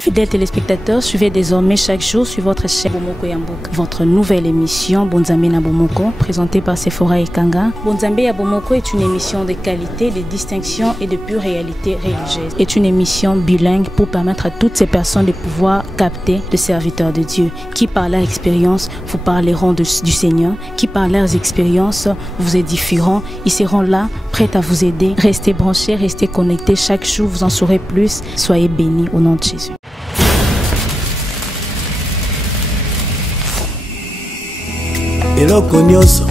Fidèles téléspectateurs, suivez désormais chaque jour sur votre chaîne Bomoko Yambouk, votre nouvelle émission Bonzambe na Bomoko, présentée par Sephora Ekanga. Bonzambe ya Bomoko est une émission de qualité, de distinction et de pure réalité religieuse. C'est une émission bilingue pour permettre à toutes ces personnes de pouvoir capter le serviteur de Dieu, qui par leur expérience vous parleront du Seigneur, qui par leurs expériences vous édifieront. Ils seront là, prêts à vous aider. Restez branchés, restez connectés. Chaque jour, vous en saurez plus. Soyez bénis au nom de Jésus. Eloko nyonso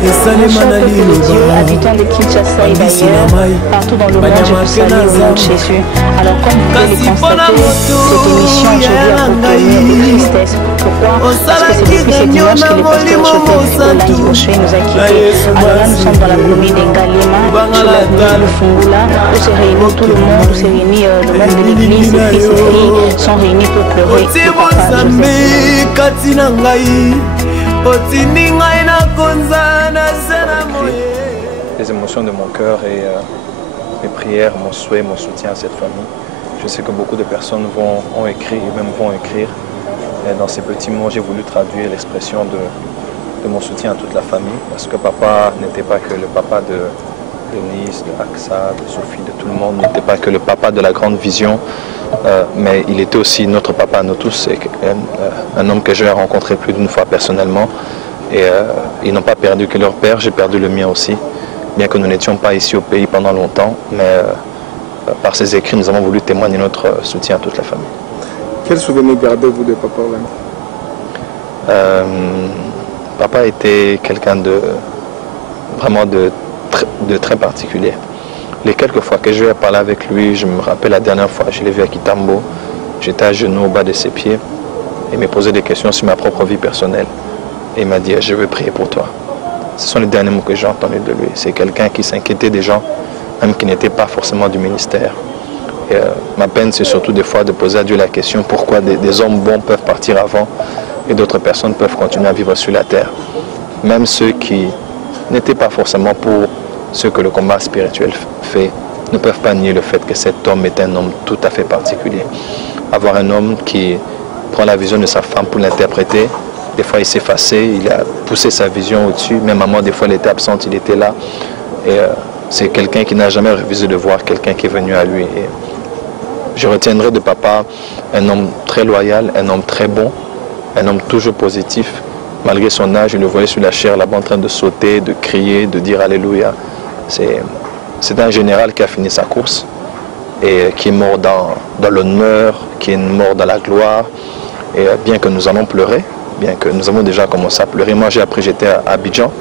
esalema na liloba habitants de Kinshasa et d'ailleurs, partout dans le monde, je vous salue au nom de Jésus. Alors comme vous pouvez le constater, cette émission aujourd'hui a contenu de tristesse. Pourquoi? Parce que c'est depuis ce dimanche que le pasteur Chopin Olangi Oshé nous a quittés. Alors là, nous sommes dans la commune d'Engalema, sur l'avenue de Fungula, où se réunit tout le monde, où se réunit le monde de l'église, les fils et filles sont réunis pour pleurer le papa Joseph. Les émotions de mon cœur et mes prières, mon souhait, mon soutien à cette famille. Je sais que beaucoup de personnes ont écrit et même vont écrire. Et dans ces petits mots, j'ai voulu traduire l'expression de mon soutien à toute la famille. Parce que papa n'était pas que le papa de Denise, de Aksa, de Sophie, de tout le monde. N'était pas que le papa de la grande vision. Mais il était aussi notre papa à nous tous. Et un homme que j'ai rencontré plus d'une fois personnellement. Et ils n'ont pas perdu que leur père, j'ai perdu le mien aussi. Bien que nous n'étions pas ici au pays pendant longtemps, mais par ces écrits, nous avons voulu témoigner notre soutien à toute la famille. Quel souvenir gardez-vous de papa? Papa était quelqu'un de vraiment de très particulier. Les quelques fois que je vais parler avec lui, je me rappelle la dernière fois, je l'ai vu à Kitambo, j'étais à genoux au bas de ses pieds et il me posait des questions sur ma propre vie personnelle. Et il m'a dit, je veux prier pour toi. Ce sont les derniers mots que j'ai entendus de lui. C'est quelqu'un qui s'inquiétait des gens, même qui n'étaient pas forcément du ministère. Et, ma peine, c'est surtout des fois de poser à Dieu la question, pourquoi des hommes bons peuvent partir avant et d'autres personnes peuvent continuer à vivre sur la terre. Même ceux qui n'étaient pas forcément pour ce que le combat spirituel fait, ne peuvent pas nier le fait que cet homme est un homme tout à fait particulier. Avoir un homme qui prend la vision de sa femme pour l'interpréter, des fois il s'effaçait, il a poussé sa vision au-dessus, même maman des fois elle était absente, il était là. Et c'est quelqu'un qui n'a jamais refusé de voir quelqu'un qui est venu à lui. Et je retiendrai de papa un homme très loyal, un homme très bon, un homme toujours positif. Malgré son âge, je le voyais sur la chair là-bas en train de sauter, de crier, de dire Alléluia. C'est un général qui a fini sa course et qui est mort dans l'honneur, qui est mort dans la gloire. Et bien que nous allons pleurer, bien que nous avons déjà commencé à pleurer. Moi, j'ai appris, j'étais à Abidjan.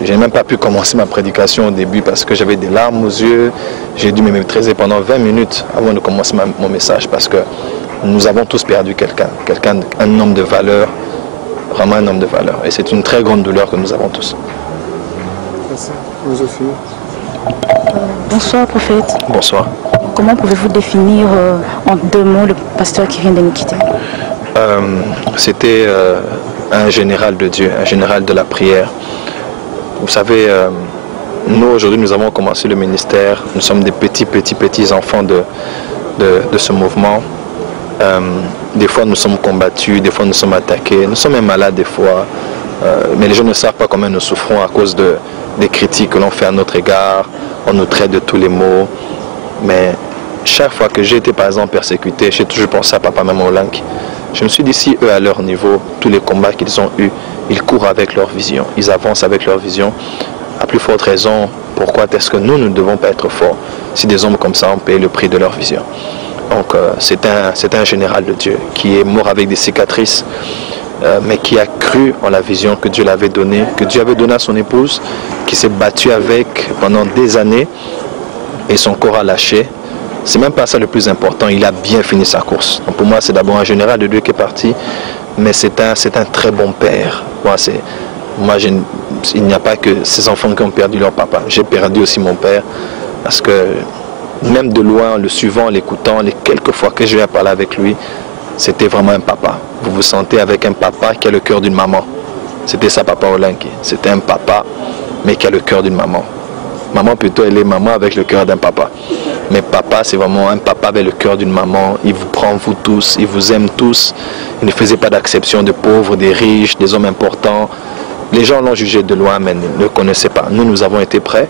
Je n'ai même pas pu commencer ma prédication au début parce que j'avais des larmes aux yeux. J'ai dû me maîtriser pendant 20 minutes avant de commencer mon message parce que nous avons tous perdu quelqu'un, un homme de valeur, vraiment un homme de valeur. Et c'est une très grande douleur que nous avons tous. Merci. Joséphine. Bonsoir, prophète. Bonsoir. Comment pouvez-vous définir en 2 mots le pasteur qui vient de nous quitter? C'était un général de Dieu, un général de la prière. Vous savez, nous aujourd'hui nous avons commencé le ministère, nous sommes des petits enfants de ce mouvement. Des fois nous sommes combattus, des fois nous sommes attaqués, nous sommes même malades des fois. Mais les gens ne savent pas combien nous souffrons à cause des critiques que l'on fait à notre égard, on nous traite de tous les maux. Mais chaque fois que j'ai été par exemple persécuté, j'ai toujours pensé à Papa Maman Olangi. Je me suis dit, si eux, à leur niveau, tous les combats qu'ils ont eus, ils courent avec leur vision, ils avancent avec leur vision, à plus forte raison, pourquoi est-ce que nous ne devons pas être forts si des hommes comme ça ont payé le prix de leur vision? Donc c'est un général de Dieu qui est mort avec des cicatrices, mais qui a cru en la vision que Dieu l'avait donnée, que Dieu avait donnée à son épouse, qui s'est battu avec pendant des années et son corps a lâché. C'est même pas ça le plus important, il a bien fini sa course. Donc pour moi, c'est d'abord un général de Dieu qui est parti, mais c'est un très bon père. Il n'y a pas que ces enfants qui ont perdu leur papa. J'ai perdu aussi mon père, parce que même de loin, en le suivant, en l'écoutant, les quelques fois que je vais parler avec lui, c'était vraiment un papa. Vous vous sentez avec un papa qui a le cœur d'une maman. C'était ça, Papa Olangi. C'était un papa, mais qui a le cœur d'une maman. Maman plutôt, elle est maman avec le cœur d'un papa. Mais papa, c'est vraiment un papa avec le cœur d'une maman. Il vous prend vous tous, il vous aime tous. Il ne faisait pas d'acception de pauvres, des riches, des hommes importants. Les gens l'ont jugé de loin, mais ne le connaissaient pas. Nous, nous avons été prêts.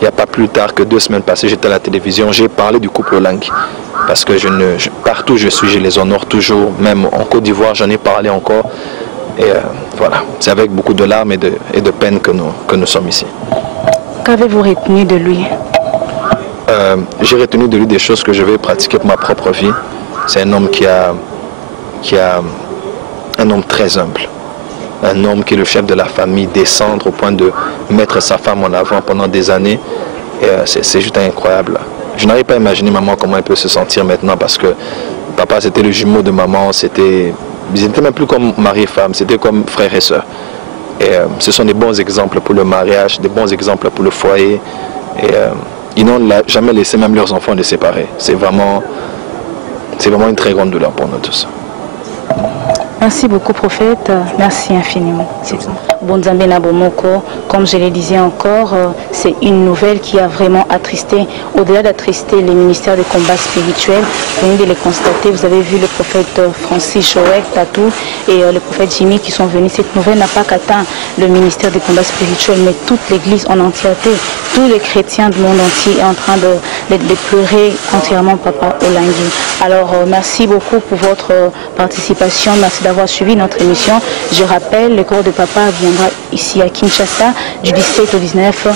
Il n'y a pas plus tard que 2 semaines passées, j'étais à la télévision, j'ai parlé du couple Olangi. Parce que partout où je suis, je les honore toujours. Même en Côte d'Ivoire, j'en ai parlé encore. Et voilà, c'est avec beaucoup de larmes et de peine que nous sommes ici. Qu'avez-vous retenu de lui? J'ai retenu de lui des choses que je vais pratiquer pour ma propre vie. C'est un homme un homme très humble. Un homme qui est le chef de la famille, descendre au point de mettre sa femme en avant pendant des années. C'est juste incroyable. Je n'arrive pas à imaginer maman comment elle peut se sentir maintenant parce que papa c'était le jumeau de maman, ils n'étaient même plus comme mari et femme, c'était comme frère et soeur. Et ce sont des bons exemples pour le mariage, des bons exemples pour le foyer. Et ils n'ont jamais laissé même leurs enfants les séparer. C'est vraiment une très grande douleur pour nous tous. Merci beaucoup, prophète. Merci infiniment. Bonzambe na Bomoko, comme je le disais encore, c'est une nouvelle qui a vraiment attristé, au-delà d'attrister les ministères des combats spirituels, vous venez de les constater, vous avez vu le prophète Francis Joël Tatou et le prophète Jimmy qui sont venus. Cette nouvelle n'a pas qu'atteint le ministère des combats spirituels, mais toute l'église en entièreté, tous les chrétiens du monde entier est en train de pleurer entièrement Papa Olangi. Alors merci beaucoup pour votre participation, merci d'avoir suivi notre émission. Je rappelle, le corps de Papa viendra ici à Kinshasa du 17 au 19.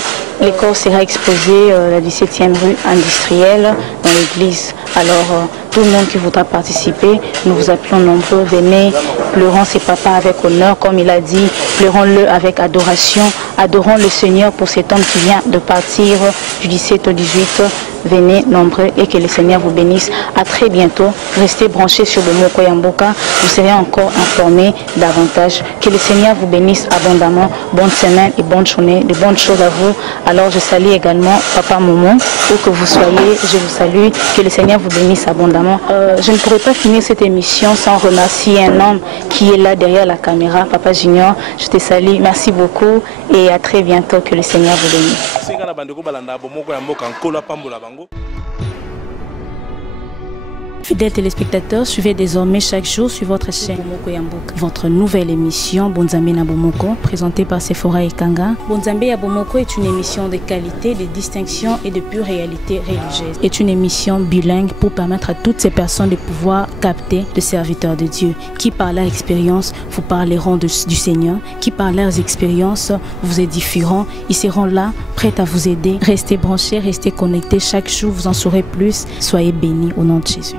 Le corps sera exposé à la 17e rue industrielle dans l'église. Alors tout le monde qui voudra participer, nous vous appelons nombreux, venez, pleurons ces papas avec honneur, comme il a dit, pleurons-le avec adoration, adorons le Seigneur pour cet homme qui vient de partir du 17 au 18. Venez nombreux et que le Seigneur vous bénisse. À très bientôt. Restez branchés sur Bomoko Yamboka. Vous serez encore informés davantage. Que le Seigneur vous bénisse abondamment. Bonne semaine et bonne journée. De bonnes choses à vous. Alors je salue également Papa Momo. Où que vous soyez, je vous salue. Que le Seigneur vous bénisse abondamment. Je ne pourrais pas finir cette émission sans remercier un homme qui est là derrière la caméra. Papa Junior, je te salue. Merci beaucoup et à très bientôt. Que le Seigneur vous bénisse. Fidèles téléspectateurs, suivez désormais chaque jour sur votre chaîne Bomoko Yamboka votre nouvelle émission Bonzambe na Bomoko, présentée par Sephora Ekanga. Bonzambe ya Bomoko est une émission de qualité, de distinction et de pure réalité religieuse. C'est une émission bilingue pour permettre à toutes ces personnes de pouvoir capter le serviteur de Dieu, qui par leur expérience vous parleront du Seigneur, qui par leurs expériences vous édifieront. Ils seront là, prêts à vous aider. Restez branchés, restez connectés. Chaque jour, vous en saurez plus. Soyez bénis au nom de Jésus.